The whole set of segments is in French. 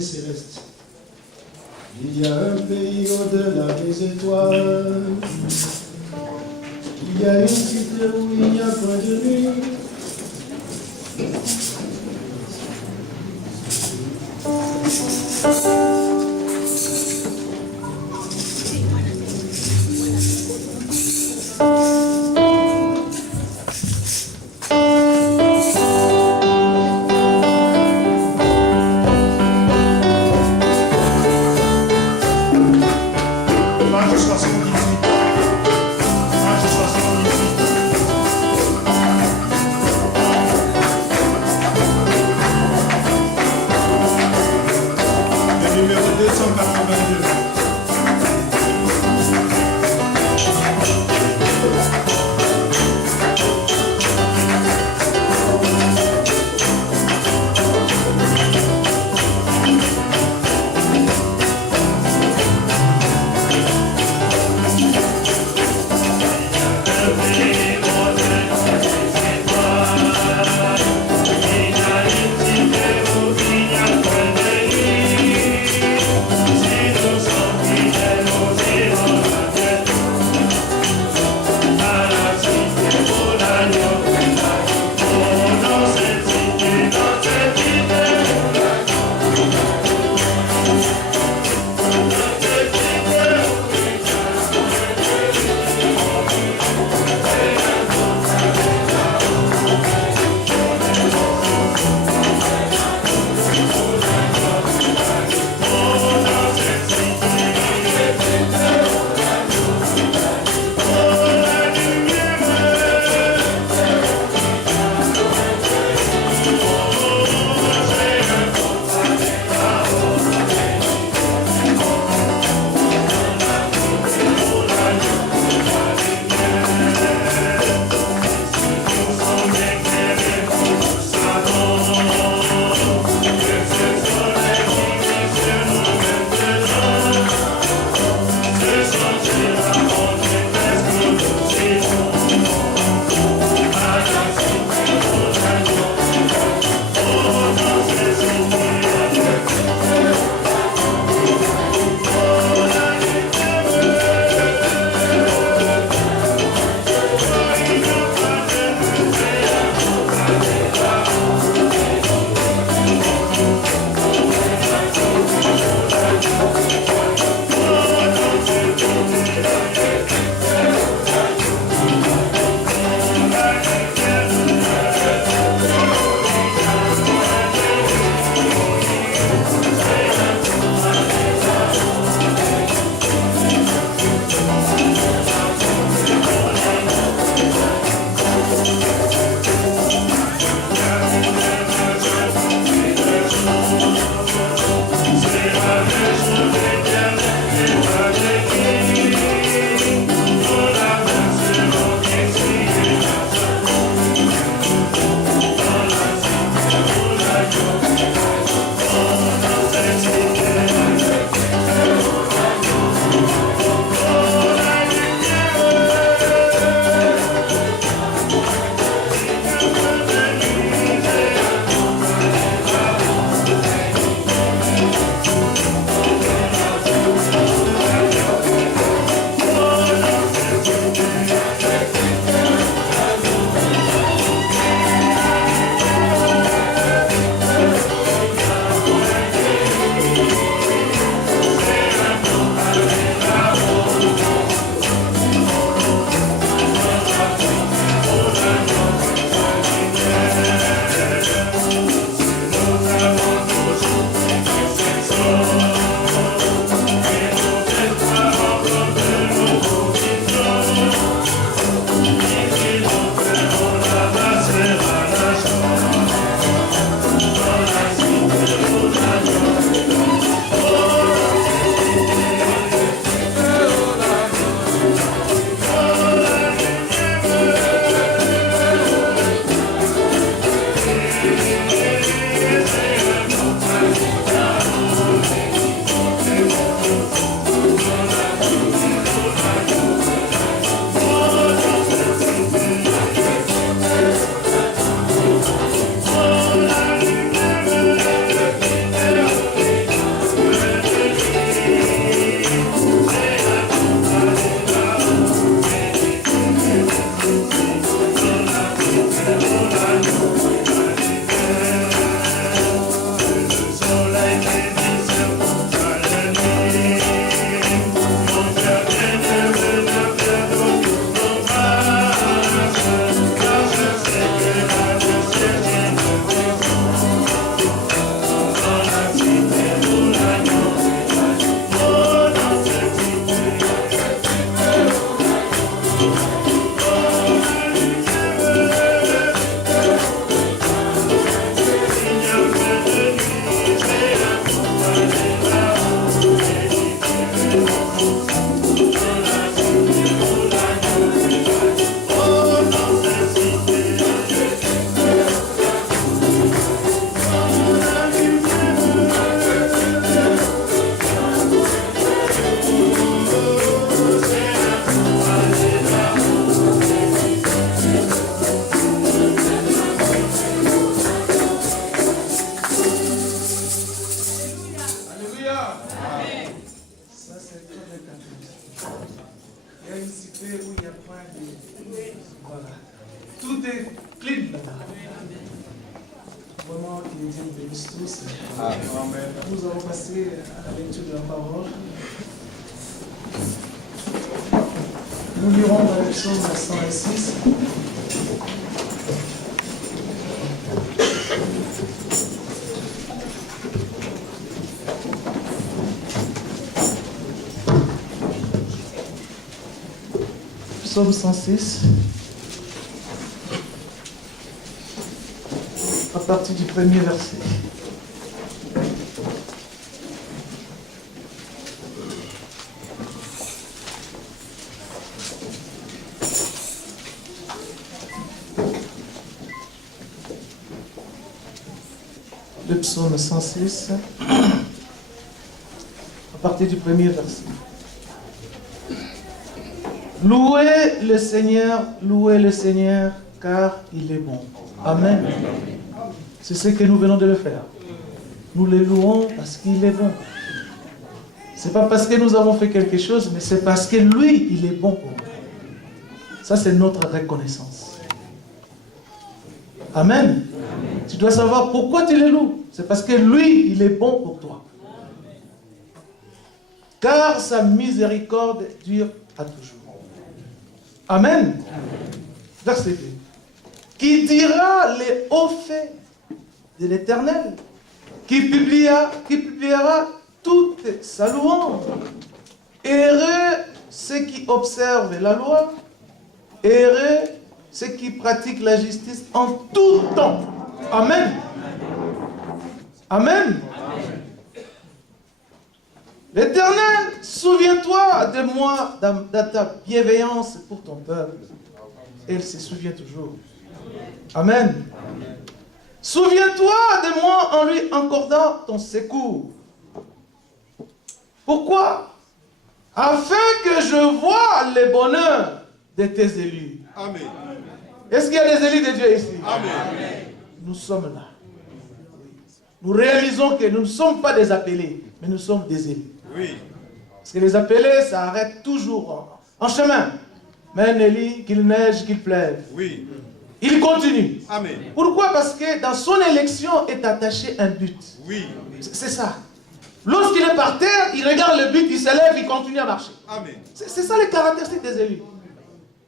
cité céleste. Il y a un pays au-delà des étoiles. Il y a une cité où il n'y a pas de nuit. Jesus. Ça, c'est très bien catholique. Il y a une cité où il n'y a pas de... Voilà. Tout est clean là-bas. Vraiment, que Dieu nous bénisse tous. Amen. Nous allons passer à la lecture de la parole. Nous lirons dans le psaume 106. Psaume 106. À partir du premier verset. Le psaume 106, à partir du premier verset. Louez le Seigneur, car il est bon. Amen. C'est ce que nous venons de le faire. Nous le louons parce qu'il est bon. Ce n'est pas parce que nous avons fait quelque chose, mais c'est parce que lui, il est bon pour nous. Ça, c'est notre reconnaissance. Amen. Tu dois savoir pourquoi tu le loues. C'est parce que lui, il est bon pour toi. Car sa miséricorde dure à toujours. Amen. Verset 2. Qui dira les hauts faits de l'Éternel, qui publiera toute sa louange. Heureux ceux qui observent la loi, heureux ceux qui pratiquent la justice en tout temps. Amen. Amen. L'Éternel, souviens-toi de moi dans ta bienveillance pour ton peuple. Elle se souvient toujours. Amen. Souviens-toi de moi en lui accordant ton secours. Pourquoi? Afin que je voie le bonheur de tes élus. Amen. Est-ce qu'il y a des élus de Dieu ici? Amen. Nous sommes là. Nous réalisons que nous ne sommes pas des appelés, mais nous sommes des élus. Oui. Parce que les appelés, ça arrête toujours en chemin. Mais un élu, qu'il neige, qu'il pleuve. Oui. Il continue. Amen. Pourquoi? Parce que dans son élection est attaché un but. Oui. C'est ça. Lorsqu'il est par terre, il regarde le but, il se lève, il continue à marcher. Amen. C'est ça les caractéristiques des élus.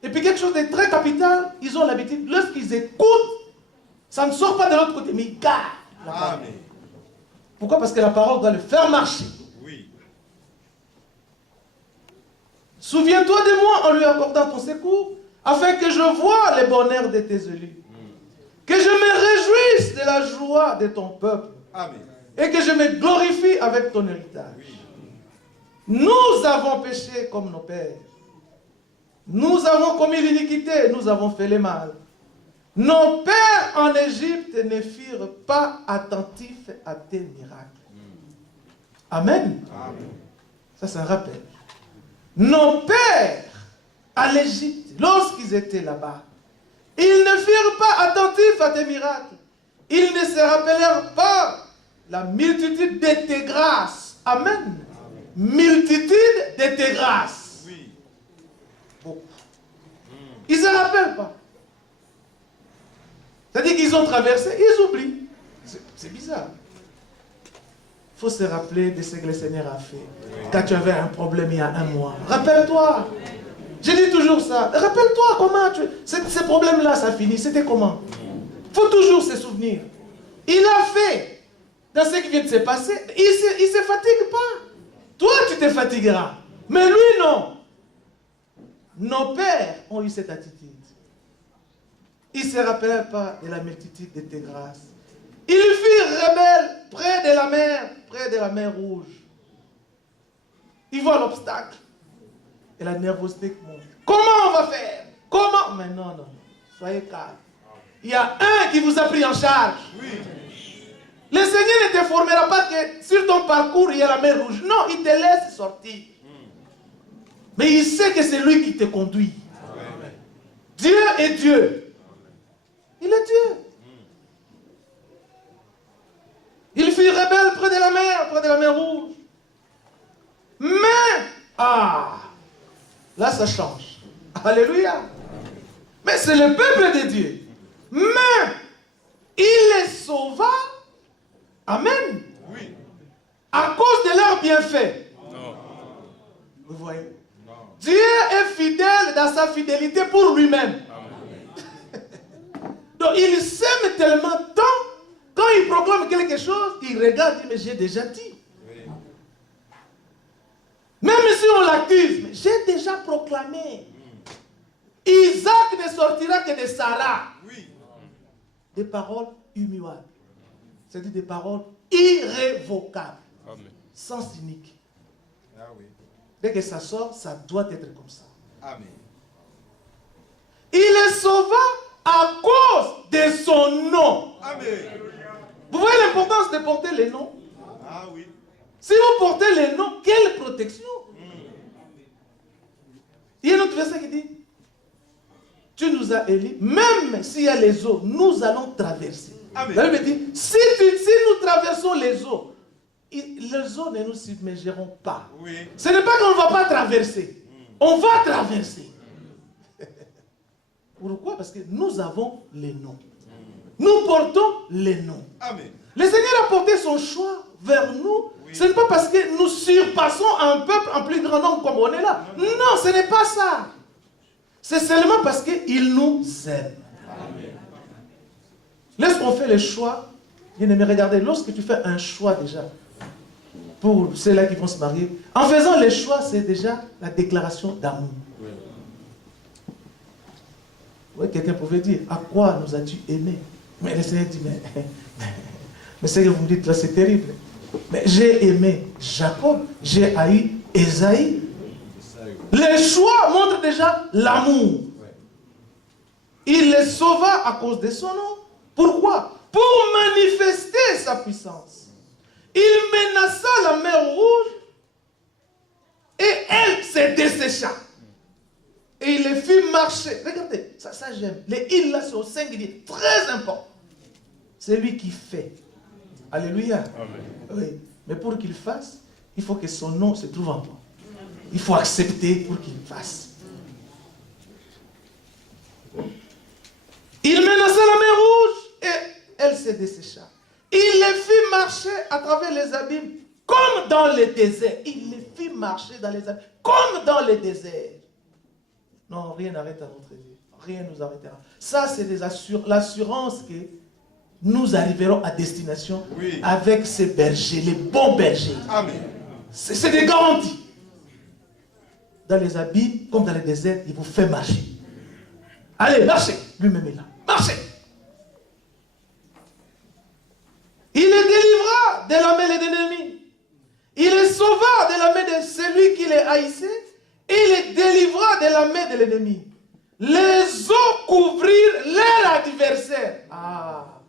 Et puis quelque chose de très capital, ils ont l'habitude, lorsqu'ils écoutent, ça ne sort pas de l'autre côté, mais ils gardent la parole. Amen. Pourquoi? Parce que la parole doit le faire marcher. Oui. Souviens-toi de moi en lui accordant ton secours, afin que je voie les bonheurs de tes élus. Que je me réjouisse de la joie de ton peuple. Amen. Et que je me glorifie avec ton héritage. Oui. Nous avons péché comme nos pères. Nous avons commis l'iniquité, nous avons fait le mal. Nos pères en Égypte ne furent pas attentifs à tes miracles. Amen. Amen. Ça, c'est un rappel. Nos pères à l'Égypte, lorsqu'ils étaient là-bas, ils ne furent pas attentifs à tes miracles. Ils ne se rappelèrent pas la multitude de tes grâces. Amen. Multitude de tes grâces. Oui. Beaucoup. Ils ne se rappellent pas. C'est-à-dire qu'ils ont traversé, ils oublient. C'est bizarre. Il faut se rappeler de ce que le Seigneur a fait. Quand tu avais un problème il y a un mois. Rappelle-toi. Je dis toujours ça. Rappelle-toi comment ce problème-là, ça finit. C'était comment? Il faut toujours se souvenir. Il a fait dans ce qui vient de se passer. Il ne se fatigue pas. Toi, tu te fatigueras. Mais lui, non. Nos pères ont eu cette attitude. Ils ne se rappellent pas de la multitude de tes grâces. Ils furent rebelles près de la mer Rouge. Ils voient l'obstacle. Et la nervosité monte. Comment on va faire? Comment? Mais non, non. Soyez calme. Il y a un qui vous a pris en charge. Oui. Le Seigneur ne te formera pas que sur ton parcours, il y a la mer Rouge. Non, il te laisse sortir. Mais il sait que c'est lui qui te conduit. Amen. Dieu est Dieu. Il est Dieu. Il fut rebelle près de la mer Rouge. Là, ça change. Alléluia. Mais c'est le peuple de Dieu. Mais il les sauva. Amen. Oui. À cause de leurs bienfaits. Non. Vous voyez? Non. Dieu est fidèle dans sa fidélité pour lui-même. Donc il s'aime tellement tant, quand il proclame quelque chose, il regarde et dit, mais j'ai déjà dit. Oui. Même si on l'accuse, mais j'ai déjà proclamé. Isaac ne sortira que de Sarah. Oui. Des paroles immuables. C'est-à-dire des paroles irrévocables. Amen. Sens unique. Ah oui. Dès que ça sort, ça doit être comme ça. Amen. Il est sauva à cause de son nom. Amen. Vous voyez l'importance de porter les noms? Ah oui. Si vous portez les noms, quelle protection? Il y a un autre verset qui dit, tu nous as élus, même s'il y a les eaux, nous allons traverser. Amen. La Bible dit, si nous traversons les eaux ne nous submergeront pas. Oui. Ce n'est pas qu'on ne va pas traverser. On va traverser. Pourquoi? Parce que nous avons les noms. Nous portons les noms. Amen. Le Seigneur a porté son choix vers nous. Oui. Ce n'est pas parce que nous surpassons un peuple en plus grand nombre comme on est là. Non, ce n'est pas ça. C'est seulement parce qu'il nous aime. Lorsqu'on fait le choix, bien-aimé, regardez, lorsque tu fais un choix déjà, pour ceux-là qui vont se marier, en faisant le choix, c'est déjà la déclaration d'amour. Oui, quelqu'un pouvait dire, à quoi nous as-tu aimé? Mais le Seigneur dit, mais ce que vous me dites là, c'est terrible. Mais j'ai aimé Jacob, j'ai haï Ésaïe. Le choix montre déjà l'amour. Il les sauva à cause de son nom. Pourquoi? Pour manifester sa puissance. Il menaça la mer Rouge et elle se dessécha. Et il les fit marcher. Regardez, ça j'aime. Les îles là, c'est au singulier. Très important. C'est lui qui fait. Alléluia. Amen. Oui. Mais pour qu'il fasse, il faut que son nom se trouve en toi. Il faut accepter pour qu'il fasse. Il menaça la mer Rouge et elle se dessécha. Il les fit marcher à travers les abîmes comme dans le désert. Il les fit marcher dans les abîmes comme dans le désert. Non, rien n'arrête à notre vie. Rien ne nous arrêtera. Ça, c'est l'assurance que nous arriverons à destination avec ces bergers, les bons bergers. Amen. C'est des garanties. Dans les abîmes, comme dans les déserts, il vous fait marcher. Allez, marchez. Lui-même est là. Marchez. Il les délivra de la main de l'ennemi. Il les sauva de la main de celui qui les haïssait. Et il les délivra de la main de l'ennemi. Les eaux couvrirent leur adversaire. Ah,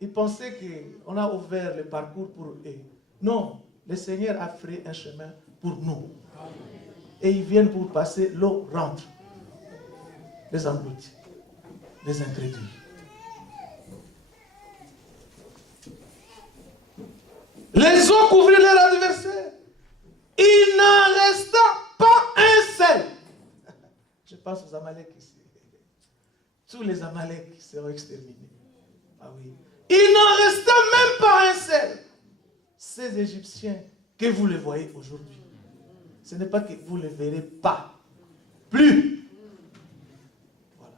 ils pensaient qu'on a ouvert le parcours pour eux. Non, le Seigneur a fait un chemin pour nous. Et ils viennent pour passer, l'eau rentre. Les engloutis, les incrédules. Les eaux couvrirent leur adversaire. Il n'en resta pas un seul. Je pense aux Amalek ici. Tous les Amalek seront exterminés. Ah oui. Il n'en resta même pas un seul. Ces Égyptiens que vous les voyez aujourd'hui, ce n'est pas que vous ne les verrez pas. Plus. Voilà.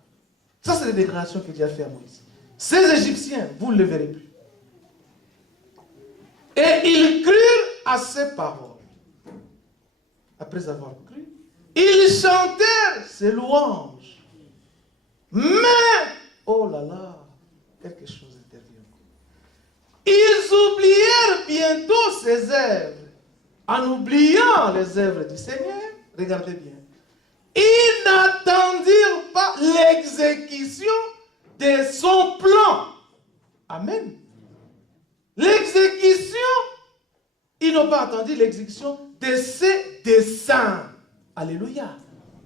Ça, c'est les déclarations que Dieu a fait à Moïse. Ces Égyptiens, vous ne les verrez plus. Et ils crurent à ces paroles. Après avoir cru, ils chantèrent ses louanges. Mais, oh là là, quelque chose intervient. Ils oublièrent bientôt ses œuvres. En oubliant les œuvres du Seigneur, regardez bien, ils n'attendirent pas l'exécution de son plan. Amen. L'exécution, ils n'ont pas attendu l'exécution de ses desseins. Alléluia.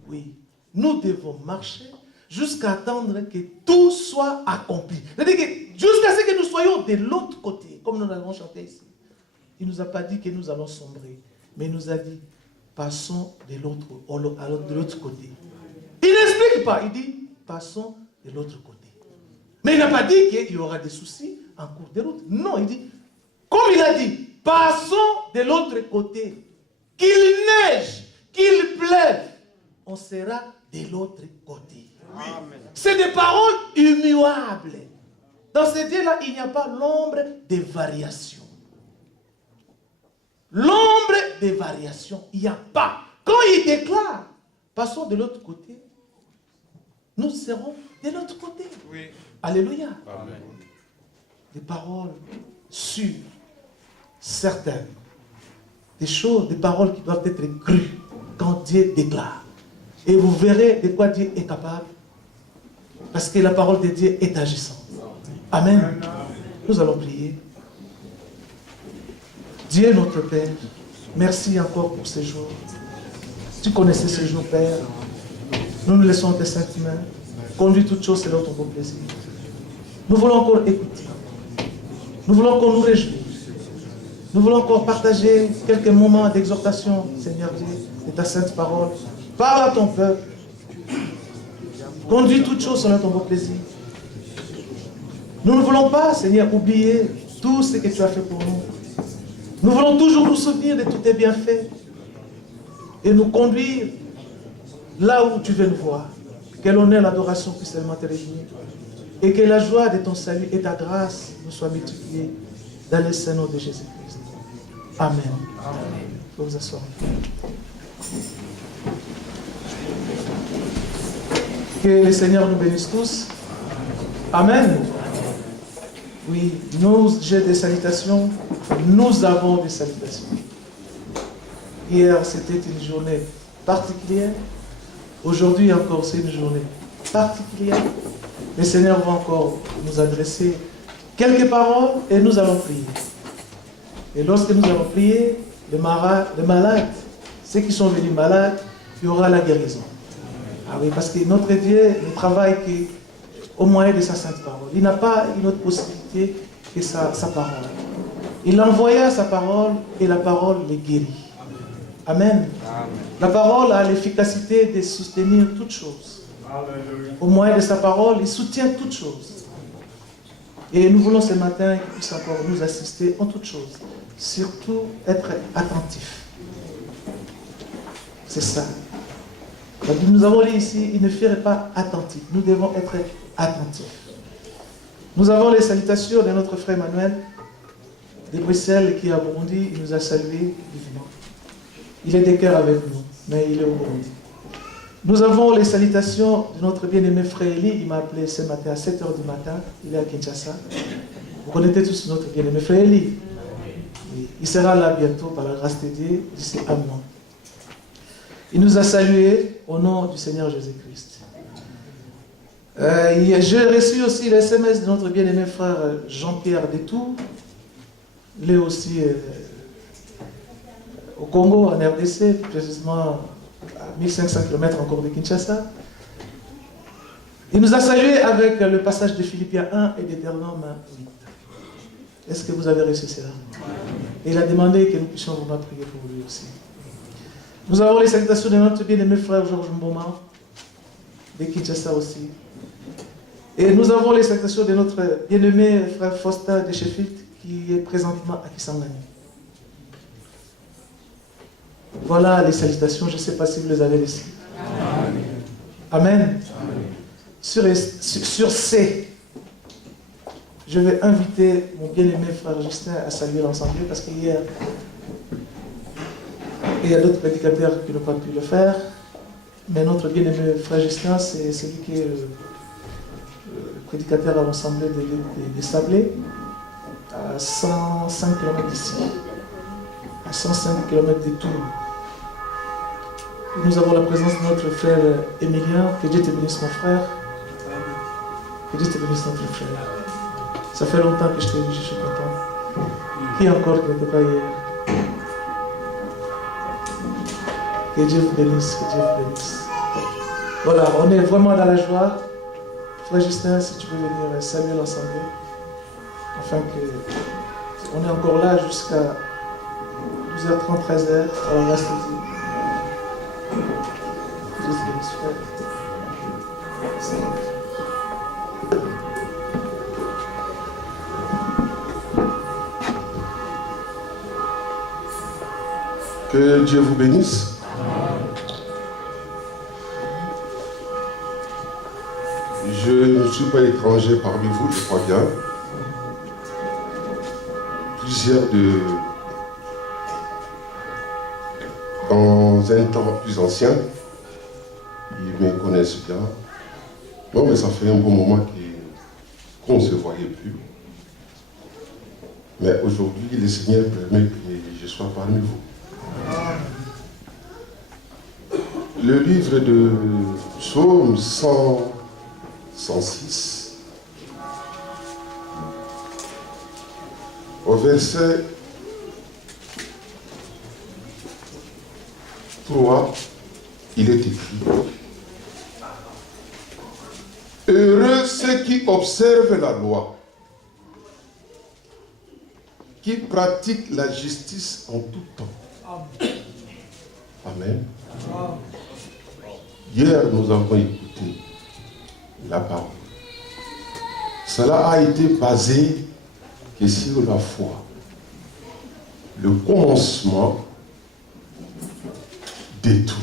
Oui, nous devons marcher jusqu'à attendre que tout soit accompli. C'est-à-dire que jusqu'à ce que nous soyons de l'autre côté, comme nous l'avons chanté ici. Il ne nous a pas dit que nous allons sombrer, mais il nous a dit, passons de l'autre côté. Il n'explique pas, il dit, passons de l'autre côté. Mais il n'a pas dit qu'il y aura des soucis en cours de route. Non, il dit, comme il a dit, passons de l'autre côté. Qu'il neige, qu'il pleuve, on sera de l'autre côté. C'est des paroles immuables. Dans ce Dieu-là, il n'y a pas l'ombre de variation. L'ombre des variations, il n'y a pas. Quand il déclare, passons de l'autre côté, nous serons de l'autre côté. Oui. Alléluia. Amen. Des paroles sûres, certaines. Des choses, des paroles qui doivent être crues quand Dieu déclare. Et vous verrez de quoi Dieu est capable. Parce que la parole de Dieu est agissante. Amen. Nous allons prier. Dieu notre Père, merci encore pour ces jours. Tu connaissais ces jours, Père. Nous nous laissons tes saintes mains. Conduis toutes choses selon ton bon plaisir. Nous voulons encore écouter. Nous voulons encore nous réjouir. Nous voulons encore partager quelques moments d'exhortation, Seigneur Dieu, de ta sainte parole. Parle à ton peuple. Conduis toutes choses selon ton bon plaisir. Nous ne voulons pas, Seigneur, oublier tout ce que tu as fait pour nous. Nous voulons toujours nous souvenir de tous tes bienfaits et nous conduire là où tu veux nous voir. Que l'honneur et l'adoration puissent seulement te réunir et que la joie de ton salut et ta grâce nous soient multipliées dans le Saint-Nom de Jésus-Christ. Amen. Amen. Vous vous asseoir. Que le Seigneur nous bénisse tous. Amen. Oui, j'ai des salutations. Nous avons des salutations. Hier, c'était une journée particulière. Aujourd'hui encore, c'est une journée particulière. Le Seigneur va encore nous adresser quelques paroles et nous allons prier. Et lorsque nous allons prier, les malades, ceux qui sont venus malades, il y aura la guérison. Ah oui, parce que notre Dieu ne travaille qu'au moyen de sa sainte parole. Il n'a pas une autre possibilité que sa parole. Il envoya sa parole et la parole les guérit. Amen. Amen. La parole a l'efficacité de soutenir toutes choses. Amen. Au moyen de sa parole, il soutient toutes choses. Et nous voulons ce matin qu'il puisse encore nous assister en toutes choses. Surtout être attentifs. C'est ça. Donc, nous avons lu ici, il ne ferait pas attentif. Nous devons être attentifs. Nous avons les salutations de notre frère Emmanuel de Bruxelles qui est à Burundi. Il nous a salués vivement. Il est de cœur avec nous, mais il est au Burundi. Nous avons les salutations de notre bien-aimé frère Eli. Il m'a appelé ce matin à 7h du matin. Il est à Kinshasa. Vous connaissez tous notre bien-aimé frère Eli. Il sera là bientôt par la grâce de Dieu d'ici un mois. Il nous a salués au nom du Seigneur Jésus-Christ. J'ai reçu aussi les SMS de notre bien-aimé frère Jean-Pierre Détour. Il est aussi au Congo, en RDC, précisément à 1500 km encore de Kinshasa. Il nous a salués avec le passage de Philippiens 1 et de Deutéronome 8. Est-ce que vous avez reçu cela? Et il a demandé que nous puissions vraiment prier pour lui aussi. Nous avons les salutations de notre bien-aimé frère Georges Mboma, de Kinshasa aussi. Et nous avons les salutations de notre bien-aimé frère Faustin de Sheffield, qui est présentement à Kisangani. Voilà les salutations, je ne sais pas si vous les avez laissées. Amen. Amen. Sur C, je vais inviter mon bien-aimé frère Justin à saluer l'ensemble parce qu'hier, il y a d'autres prédicateurs qui n'ont pas pu le faire, mais notre bien-aimé frère Justin, c'est celui qui est le prédicateur à l'ensemble des Sablés, à 105 km d'ici, à 105 km de Tours. Nous avons la présence de notre frère Emilien. Que Dieu te bénisse, mon frère. Que Dieu te bénisse, notre frère. Ça fait longtemps que je t'ai vu, je suis content. Qui encore qui n'était pas hier? Que Dieu vous bénisse, que Dieu vous bénisse. Voilà, on est vraiment dans la joie. Frère Justin, si tu veux venir saluer l'ensemble, afin que on est encore là jusqu'à 12h30, 13h, alors là, c'est dit. Just get straight. Que Dieu vous bénisse. Je ne suis pas étranger parmi vous, je crois bien. Plusieurs dans un temps plus ancien, ils me connaissent bien. Non, mais ça fait un bon moment qu'on ne se voyait plus. Mais aujourd'hui, le Seigneur permet que je sois parmi vous. Le livre de Psaume 106, au verset 3, il est écrit: heureux ceux qui observent la loi, qui pratiquent la justice en tout temps. Amen. Hier, nous avons écouté la parole. Cela a été basé que sur la foi. Le commencement de tout.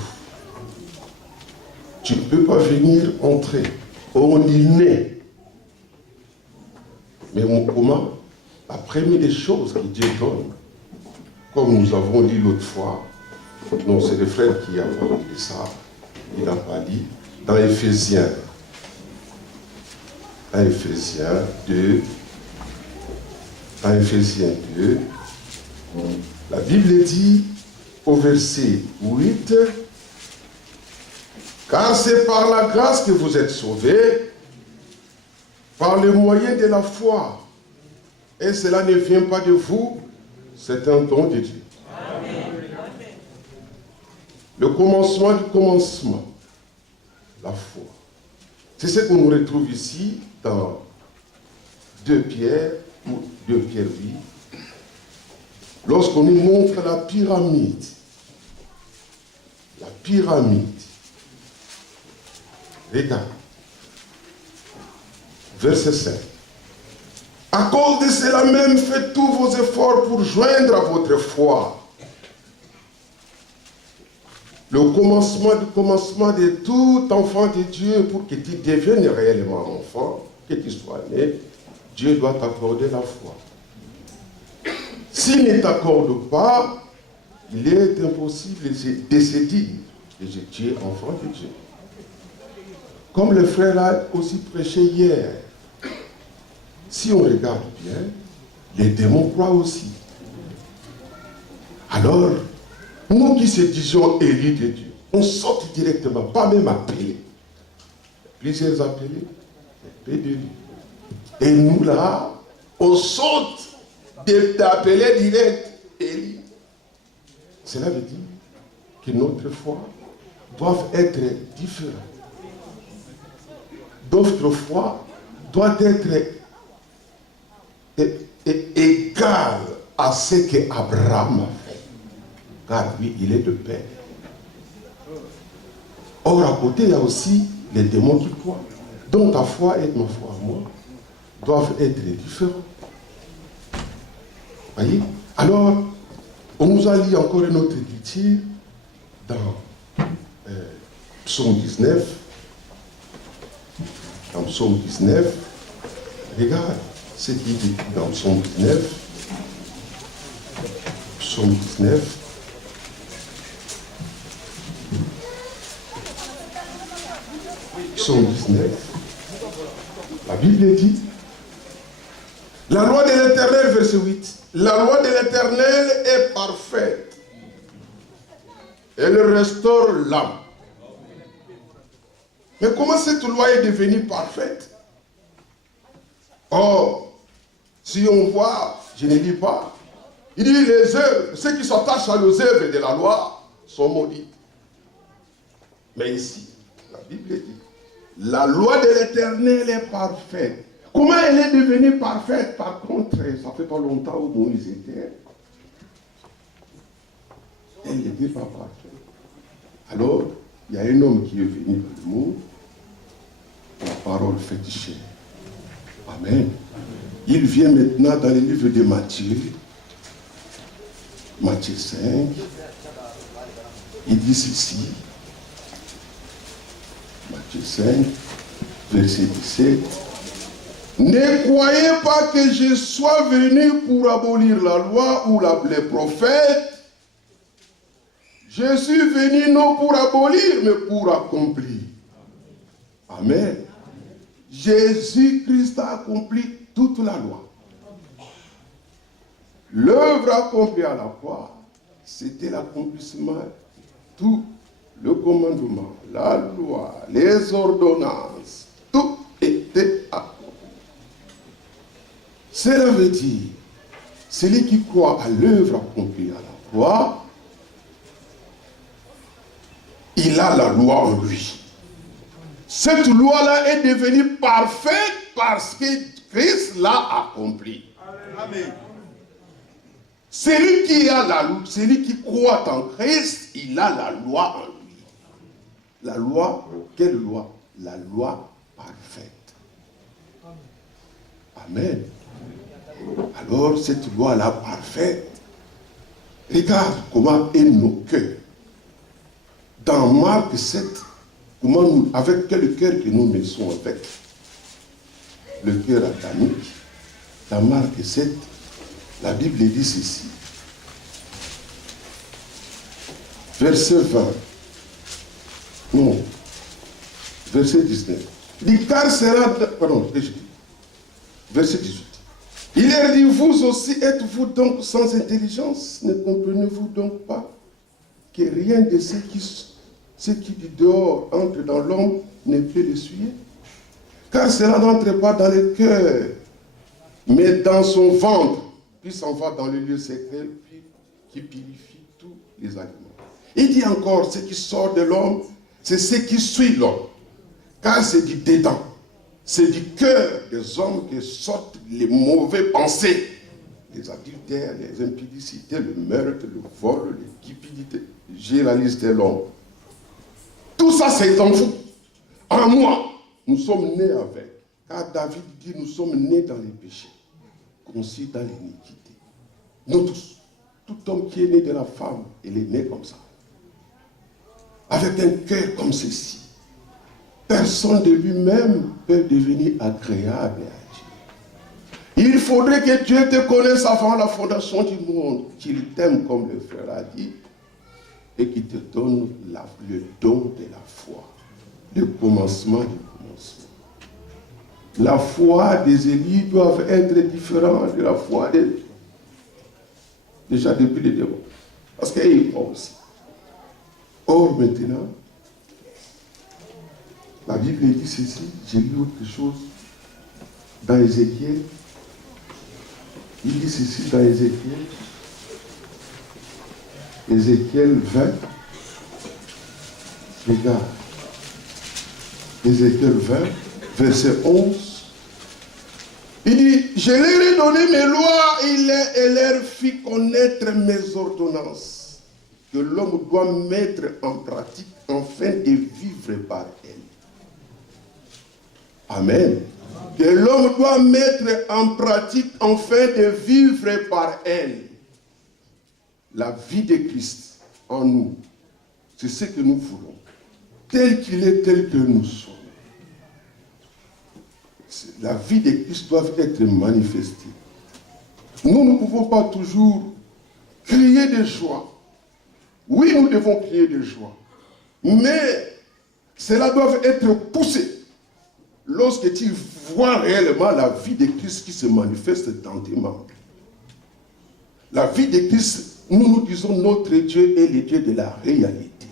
Tu ne peux pas venir entrer. On est né. Mais comment? La première des choses que Dieu donne, comme nous avons dit l'autre fois, non, c'est le frère qui a parlé de ça, il n'a pas dit, dans Éphésiens 2, la Bible dit au verset 8, car c'est par la grâce que vous êtes sauvés, par le moyen de la foi. Et cela ne vient pas de vous, c'est un don de Dieu. Amen. Le commencement du commencement, la foi. C'est ce qu'on retrouve ici dans 2 Pierre, ou 2 Pierre 8, lorsqu'on nous montre la pyramide. La pyramide. Regarde. Verset 5. À cause de cela même, faites tous vos efforts pour joindre à votre foi le commencement de tout enfant de Dieu, pour que tu deviennes réellement enfant, que tu sois né. Dieu doit t'accorder la foi. S'il ne t'accorde pas, il est impossible de se dire que tu es enfant de Dieu. Comme le frère a aussi prêché hier, si on regarde bien, les démons croient aussi. Alors, nous qui se disons élus de Dieu, on saute directement, pas même appelés. Plusieurs appelés, peu de lui. Et nous là, on saute d'appeler direct Élie. Cela veut dire que notre foi doit être différente. Notre foi doit être égale à ce qu'Abraham a fait. Car lui, il est le Père. Or, à côté, il y a aussi les démons qui croient. Donc, ta foi et ma foi, moi, doivent être différents. Voyez? Alors, on nous a lu encore une autre écriture dans Psaume 19. Dans Psaume 19, regarde ce qui est dit dans Psaume 19. Psaume 19. Psaume 19. La Bible dit, la loi de l'Éternel, verset 8, la loi de l'Éternel est parfaite. Elle restaure l'âme. Mais comment cette loi est devenue parfaite? Or, si on voit, je ne lis pas, il dit les œuvres, ceux qui s'attachent aux œuvres de la loi sont maudits. Mais ici, la Bible dit, la loi de l'Éternel est parfaite. Comment elle est devenue parfaite? Par contre, ça fait pas longtemps où Moïse était. Elle n'était pas parfaite. Alors, il y a un homme qui est venu dans le monde, la parole faite chair. Amen. Il vient maintenant dans le livre de Matthieu, Matthieu 5, il dit ceci, Matthieu 5, verset 17, ne croyez pas que je sois venu pour abolir la loi ou les prophètes. Je suis venu non pour abolir, mais pour accomplir. Amen. Jésus-Christ a accompli toute la loi. L'œuvre accomplie à la croix, c'était l'accomplissement de tout le commandement, la loi, les ordonnances, tout était accompli. Cela veut dire, celui qui croit à l'œuvre accomplie à la croix, il a la loi en lui. Cette loi-là est devenue parfaite parce que Christ l'a accomplie. Amen. Celui qui a la loi, celui qui croit en Christ, il a la loi en lui. La loi, quelle loi? La loi parfaite. Amen. Alors, cette loi-là parfaite, regarde comment est nos cœurs. Dans Marc 7, comment nous, avec quel cœur que nous naissons avec le cœur adamique. Dans Marc 7, la Bible dit ceci. Verset 20. Non. Verset 19. Il dit, car sera... Pardon, verset 18. Il leur dit, vous aussi êtes-vous donc sans intelligence? Ne comprenez-vous donc pas que rien de ce qui du dehors entre dans l'homme ne peut l'essuyer? Car cela n'entre pas dans le cœur, mais dans son ventre, puis s'en va dans le lieu secret, puis qui purifie tous les aliments. Il dit encore, ce qui sort de l'homme, c'est ce qui suit l'homme. Car c'est du dedans, c'est du cœur des hommes que sortent les mauvais pensées. Les adultères, les impudicités, le meurtre, le vol, les cupidités. J'ai la liste est longue. Tout ça, c'est en vous. En moi, nous sommes nés avec. Car David dit, nous sommes nés dans les péchés, conçus dans l'iniquité. Nous tous. Tout homme qui est né de la femme, il est né comme ça. Avec un cœur comme ceci. Personne de lui-même peut devenir agréable à Dieu. Il faudrait que Dieu te connaisse avant la fondation du monde, qu'il t'aime comme le frère a dit, et qu'il te donne le don de la foi, le commencement du commencement. La foi des élus doit être différente de la foi des... Déjà depuis le début. Parce qu'il croit aussi. Or maintenant, la Bible dit ceci, j'ai lu autre chose dans Ézéchiel. Il dit ceci dans Ézéchiel. Ézéchiel 20. Regarde. Ézéchiel 20, verset 11. Il dit, je leur ai donné mes lois et leur fit connaître mes ordonnances que l'homme doit mettre en pratique afin de vivre par elles. Amen. Que l'homme doit mettre en pratique afin de vivre par elles. La vie de Christ en nous, c'est ce que nous voulons. Tel qu'il est, tel que nous sommes. La vie de Christ doit être manifestée. Nous ne pouvons pas toujours crier de joie. Oui, nous devons crier de joie. Mais cela doit être poussé. Lorsque tu vois réellement la vie de Christ qui se manifeste dans tes membres. La vie de Christ, nous disons notre Dieu est le Dieu de la réalité.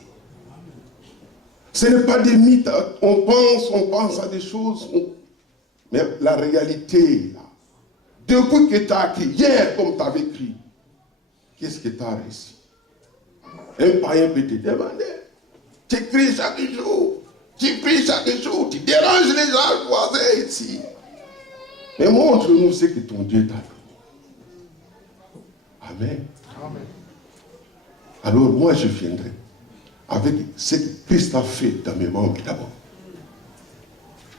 Ce n'est pas des mythes. On pense à des choses. Mais la réalité, là, depuis que tu as écrit, hier comme tu avais écrit, qu'est-ce que tu as réussi? Un païen peut te demander. Tu écris chaque jour, tu pries chaque jour, tu déranges les gens voisins ici. Mais montre-nous ce que ton Dieu t'a donné. Amen. Amen. Alors moi je viendrai avec ce que Christ a fait dans mes membres d'abord.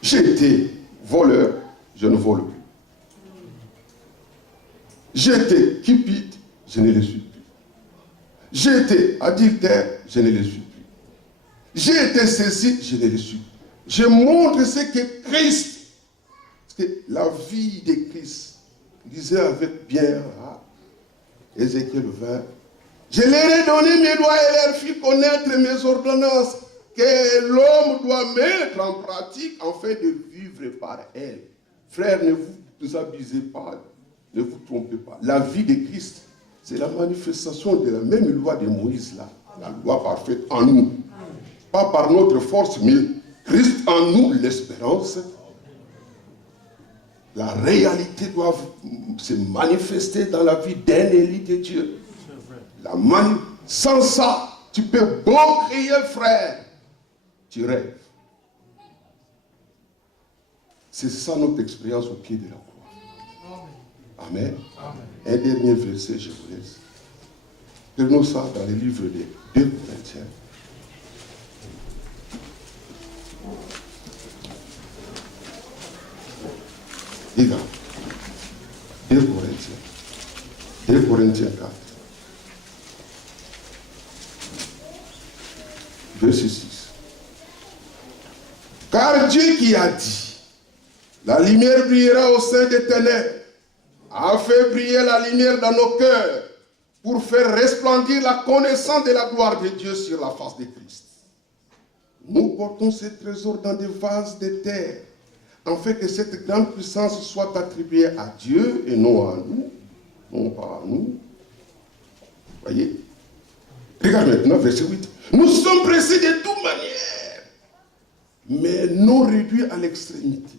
J'ai été voleur, je ne vole plus. J'ai été cupide, je ne le suis plus. J'ai été adultère, je ne le suis plus. J'ai été ceci, je ne le suis plus. Je montre ce que Christ, parce que la vie de Christ, disait avec bien Ézéchiel 20, je leur ai donné mes lois et leur fit connaître mes ordonnances, que l'homme doit mettre en pratique afin de vivre par elles. Frères, ne vous abusez pas, ne vous trompez pas. La vie de Christ, c'est la manifestation de la même loi de Moïse là, la loi parfaite en nous. Pas par notre force, mais Christ en nous, l'espérance. La réalité doit se manifester dans la vie d'un élu de Dieu. Sans ça, tu peux beau crier, frère, tu rêves. C'est ça notre expérience au pied de la croix. Amen. Un dernier verset, je vous laisse. Prenons ça dans le livre des 2 Corinthiens. Regarde. 2 Corinthiens. 2 Corinthiens 4. Verset 6. Car Dieu qui a dit, la lumière brillera au sein des ténèbres, a fait briller la lumière dans nos cœurs pour faire resplendir la connaissance de la gloire de Dieu sur la face de Christ. Nous portons ce trésor dans des vases de terre, afin que cette grande puissance soit attribuée à Dieu et non à nous, non pas à nous. Voyez? Regarde maintenant, verset 8. Nous sommes pressés de toute manière, mais non réduits à l'extrémité.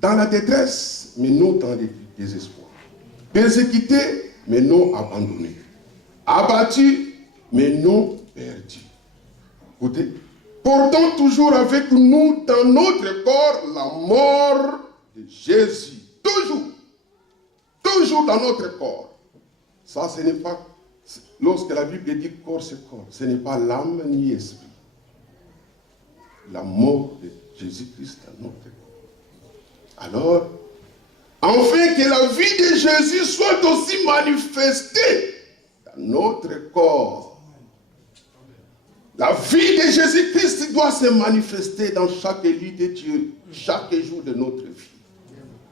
Dans la détresse, mais non dans le désespoir. Persécutés, mais non abandonnés. Abattus, mais non perdus. Écoutez, portons toujours avec nous dans notre corps la mort de Jésus. Toujours. Toujours dans notre corps. Ça, ce n'est pas... Lorsque la Bible dit corps, c'est corps. Ce n'est pas l'âme ni l'esprit. La mort de Jésus-Christ dans notre corps. Alors, afin que la vie de Jésus soit aussi manifestée dans notre corps. La vie de Jésus-Christ doit se manifester dans chaque élu de Dieu, chaque jour de notre vie.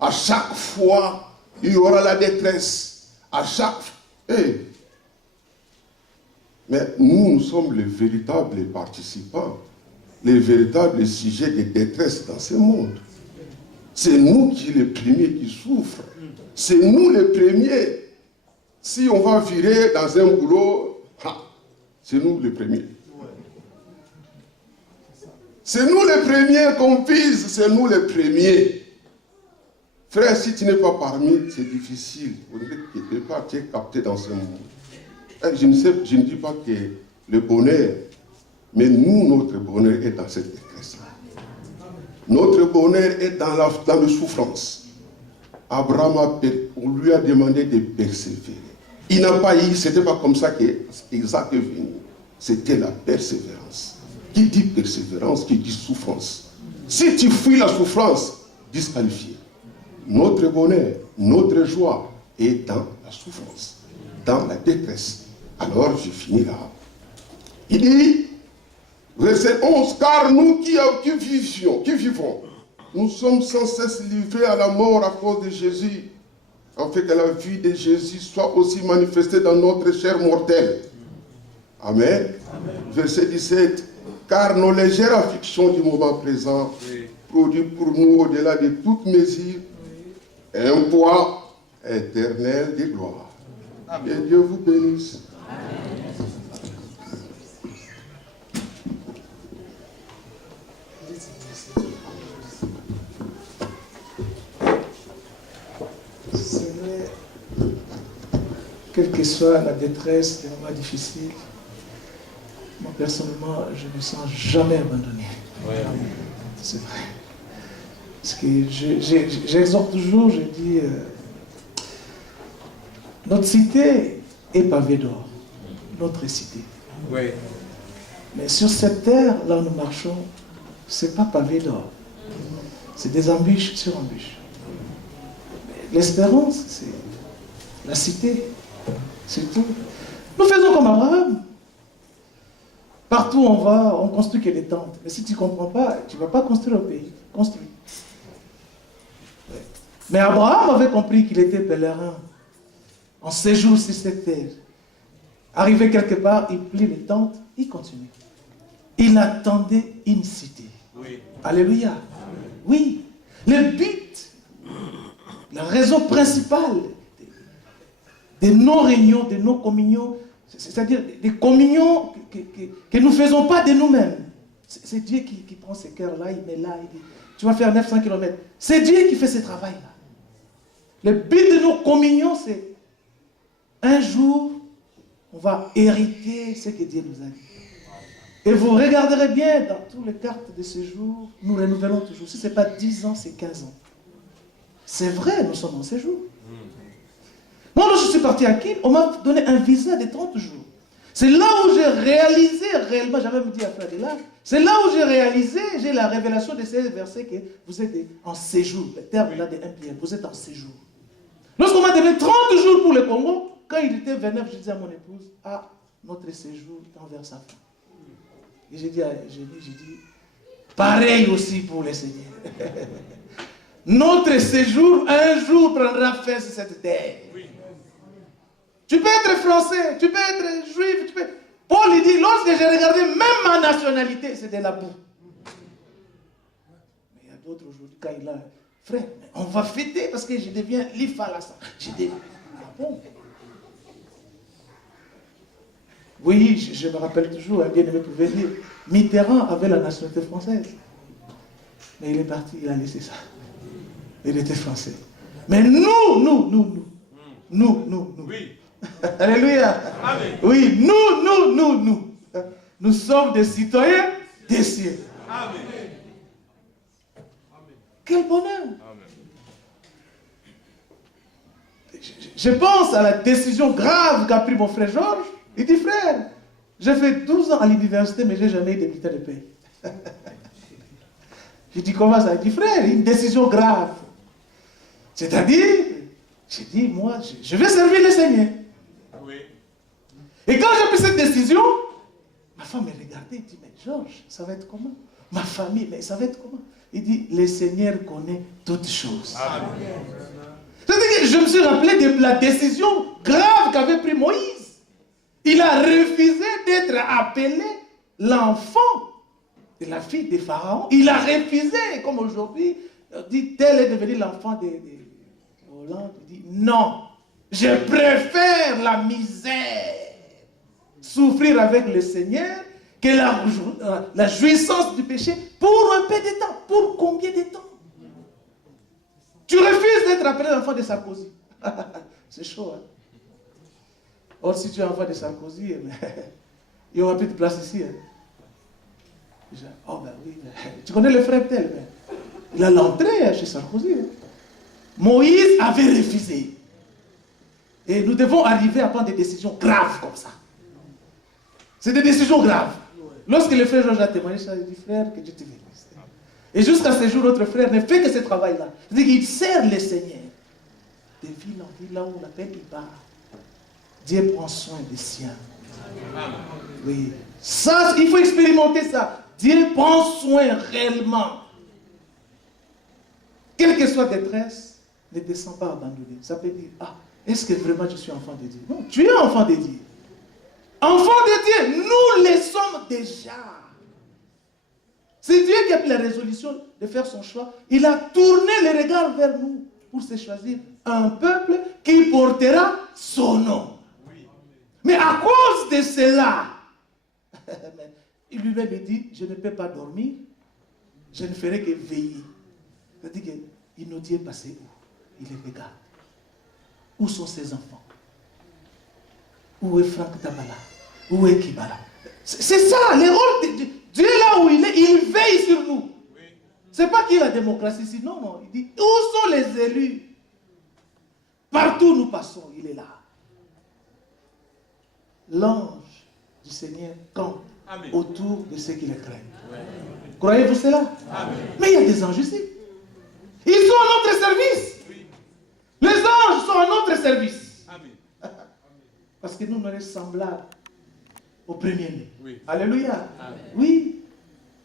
À chaque fois, il y aura la détresse. À chaque fois. Mais nous sommes les véritables participants, les véritables sujets de détresse dans ce monde. C'est nous qui les premiers qui souffrent. C'est nous les premiers. Si on va virer dans un boulot, c'est nous les premiers. C'est nous les premiers qu'on vise, c'est nous les premiers. Frère, si tu n'es pas parmi, c'est difficile. Vous ne t'inquiétez pas, tu es capté dans ce monde. Je ne dis pas que le bonheur, mais nous, notre bonheur est dans cette détresse-là. Notre bonheur est dans la souffrance. Abraham, on lui a demandé de persévérer. Il n'a pas eu, ce n'était pas comme ça qu'Isaac est venu. C'était la persévérance. Qui dit persévérance, qui dit souffrance. Si tu fuis la souffrance, disqualifié. Notre bonheur, notre joie est dans la souffrance, dans la détresse. Alors, je finis là. Il dit, verset 11, car nous qui vivons, nous sommes sans cesse livrés à la mort à cause de Jésus, afin que la vie de Jésus soit aussi manifestée dans notre chair mortelle. Amen. Amen. Verset 17, car nos légères afflictions du moment présent produisent pour nous, au-delà de toute mesure, un poids éternel de gloire. Amen. Que Dieu vous bénisse. Seigneur, quelle que soit la détresse, les moments difficiles, moi personnellement, je ne me sens jamais abandonné. Ouais. C'est vrai. Parce que j'exhorte toujours, je dis, notre cité est pavée d'or. Notre cité. Oui. Mais sur cette terre, là où nous marchons, c'est pas pavé d'or. C'est des embûches sur embûches. L'espérance, c'est la cité. C'est tout. Nous faisons comme Abraham. Partout où on va, on construit que des tentes. Mais si tu ne comprends pas, tu ne vas pas construire au pays. Construis. Mais Abraham avait compris qu'il était pèlerin, en séjour sur cette terre. Arrivé quelque part, il plie les tentes, il continue. Il attendait une cité. Oui. Alléluia. Oui. Le but, la raison principale de nos réunions, de nos communions, c'est-à-dire des communions que nous ne faisons pas de nous-mêmes. C'est Dieu qui prend ces cœurs-là, il met là, il dit, tu vas faire 900 km. C'est Dieu qui fait ce travail-là. Le but de nos communions, c'est un jour, on va hériter ce que Dieu nous a dit. Et vous regarderez bien dans toutes les cartes de ce jour, nous renouvelons toujours. Si ce n'est pas 10 ans, c'est 15 ans. C'est vrai, nous sommes en séjour. Moi, quand je suis parti à Kim, on m'a donné un visa de 30 jours. C'est là où j'ai réalisé réellement, j'avais même dit à Frère Delage, c'est là où j'ai réalisé, j'ai la révélation de ces versets que vous êtes en séjour. Le terme là de 1 Pierre, vous êtes en séjour. Lorsqu'on m'a donné 30 jours pour le Congo, quand il était 29, je disais à mon épouse, ah, notre séjour tend vers sa fin. Et j'ai dit, pareil aussi pour les Seigneurs. Notre séjour, un jour, prendra fin sur cette terre. Oui. Tu peux être français, tu peux être juif, tu peux... Paul il dit, lorsque j'ai regardé même ma nationalité, c'est de la boue. Mais il y a d'autres aujourd'hui, quand il a... Frère, on va fêter parce que je deviens l'Ifalassa. Bon. Oui, je me rappelle toujours, un bien-aimé pouvait dire, Mitterrand avait la nationalité française. Mais il est parti, il a laissé ça. Il était français. Mais nous. Oui. Alléluia. Amen. Oui, nous. Nous sommes des citoyens des cieux. Amen. Quel bonheur. Amen. Je pense à la décision grave qu'a pris mon frère Georges. Il dit, frère, j'ai fait 12 ans à l'université, mais je n'ai jamais eu de bulletin de paie. Je dis, comment ça? Il dit, frère, une décision grave. C'est-à-dire, j'ai dit, moi, je vais servir le Seigneur. Oui. Et quand j'ai pris cette décision, ma femme me regardait et dit, mais Georges, ça va être comment? Ma famille, mais ça va être comment? Il dit, le Seigneur connaît toutes choses. Amen. C'est-à-dire que je me suis rappelé de la décision grave qu'avait pris Moïse. Il a refusé d'être appelé l'enfant de la fille de Pharaon. Il a refusé, comme aujourd'hui, on dit, tel est devenu l'enfant de Hollande. Il dit, non, je préfère la misère, souffrir avec le Seigneur, que la jouissance du péché pour un peu de temps. Pour combien de temps? Tu refuses d'être appelé l'enfant de Sarkozy. C'est chaud, hein? Or, si tu es enfant de Sarkozy, il n'y aura plus de place ici. Hein? Oh, ben oui, tu connais le frère tel, il a l'entrée chez Sarkozy. Hein? Moïse avait refusé. Et nous devons arriver à prendre des décisions graves comme ça. C'est des décisions graves. Lorsque le frère Georges a témoigné, il a dit, frère, que Dieu te bénisse. Et jusqu'à ce jour, notre frère ne fait que ce travail-là. C'est-à-dire qu'il sert le Seigneur. De ville en ville, là où on appelle, il part. Dieu prend soin des siens. Oui. Ça, il faut expérimenter ça. Dieu prend soin réellement. Quelle que soit détresse, ne descends pas abandonné. Ça peut dire, ah, est-ce que vraiment je suis enfant de Dieu? Non, tu es enfant de Dieu. Enfant de Dieu, nous le sommes déjà. C'est Dieu qui a pris la résolution de faire son choix. Il a tourné les regards vers nous pour se choisir un peuple qui portera son nom. Oui. Mais à cause de cela, il lui-même dit, je ne peux pas dormir, je ne ferai que veiller. C'est-à-dire qu'il nous dit passer où? Il les regarde. Où sont ses enfants? Où est Franck Tabala? Où est Kibala? C'est ça, le rôle de Dieu. Dieu là où il est, il veille sur nous. Oui. C'est pas qu'il y a la démocratie ici, non. Il dit, où sont les élus? Partout où nous passons, il est là. L'ange du Seigneur campe autour de ceux qui les craignent. Croyez-vous cela? Mais il y a des anges ici. Ils sont à notre service. Les anges sont à notre service. Parce que nous, nous sommes semblables au premier-né. Alléluia. Oui.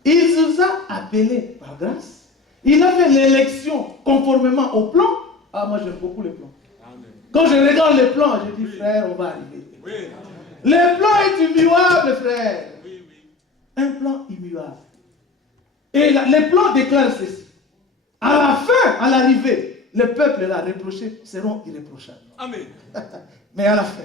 Il nous a appelés par grâce. Il a fait l'élection conformément au plan. Ah, moi j'aime beaucoup les plans. Quand je regarde les plans, je dis, frère, on va arriver. Le plan est immuable, frère. Un plan immuable. Et les plans déclarent ceci. À la fin, à l'arrivée, le peuple là reproché seront irréprochables. Mais à la fin.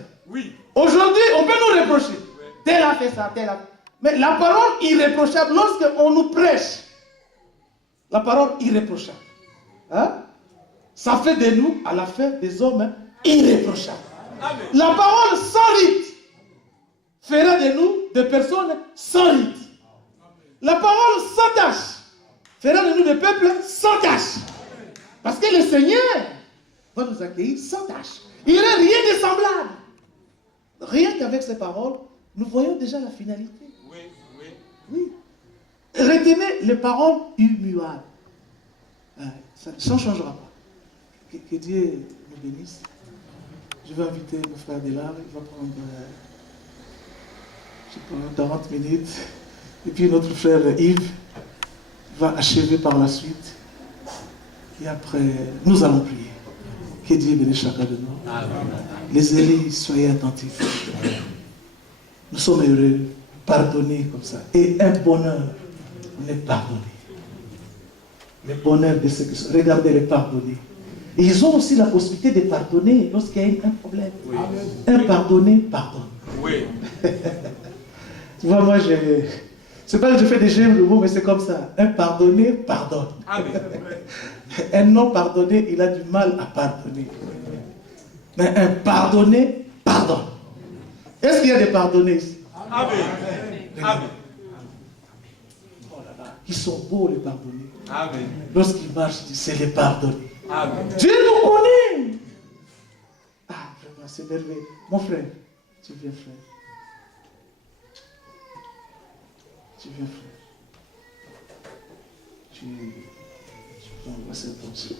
Aujourd'hui, on peut nous reprocher. Tel a fait ça, tel a fait. Mais la parole irréprochable, lorsqu'on nous prêche, la parole irréprochable, hein, ça fait de nous, à la fin, des hommes irréprochables. La parole sans rite fera de nous des personnes sans rite. La parole sans tâche fera de nous des peuples sans tâche. Parce que le Seigneur va nous accueillir sans tâche. Il n'y a rien de semblable. Rien qu'avec ces paroles, nous voyons déjà la finalité. Oui. Retenez les paroles immuables. Ça ne changera pas. Que Dieu nous bénisse. Je vais inviter mon frère Delar. Il va prendre 40 minutes. Et puis notre frère Yves va achever par la suite. Et après, nous allons prier. Que Dieu bénisse chacun de nous. Les élus, soyez attentifs. Nous sommes heureux, pardonnés comme ça. Et un bonheur, on est pardonné. Le bonheur de ceux qui sont. Regardez les pardonnés. Et ils ont aussi la possibilité de pardonner lorsqu'il y a un problème. Un pardonné pardonne. Tu vois, moi, c'est pas que je fais des jeux de mots, mais c'est comme ça. Un pardonné pardonne. Un non pardonné, il a du mal à pardonner. Mais un pardonné pardonne. Est-ce qu'il y a des pardonnés ici? Amen. Oh là là, ils sont beaux les pardonnés. Lorsqu'ils marchent, c'est les pardonnés. Dieu nous connaît. Ah, vraiment, c'est merveilleux. Mon frère, tu viens, frère. Tu viens, frère. Tu prends cette attention.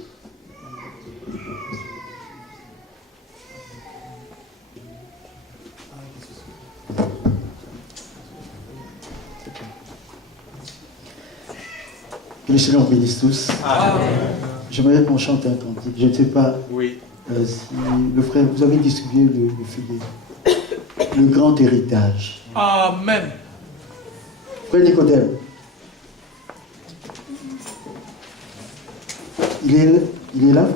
Que le Seigneur bénisse tous. J'aimerais qu'on chante un cantique. Je ne sais pas si le frère, vous avez distribué le filet. Le grand héritage. Amen. Frère Nicodème. Il est là, frère?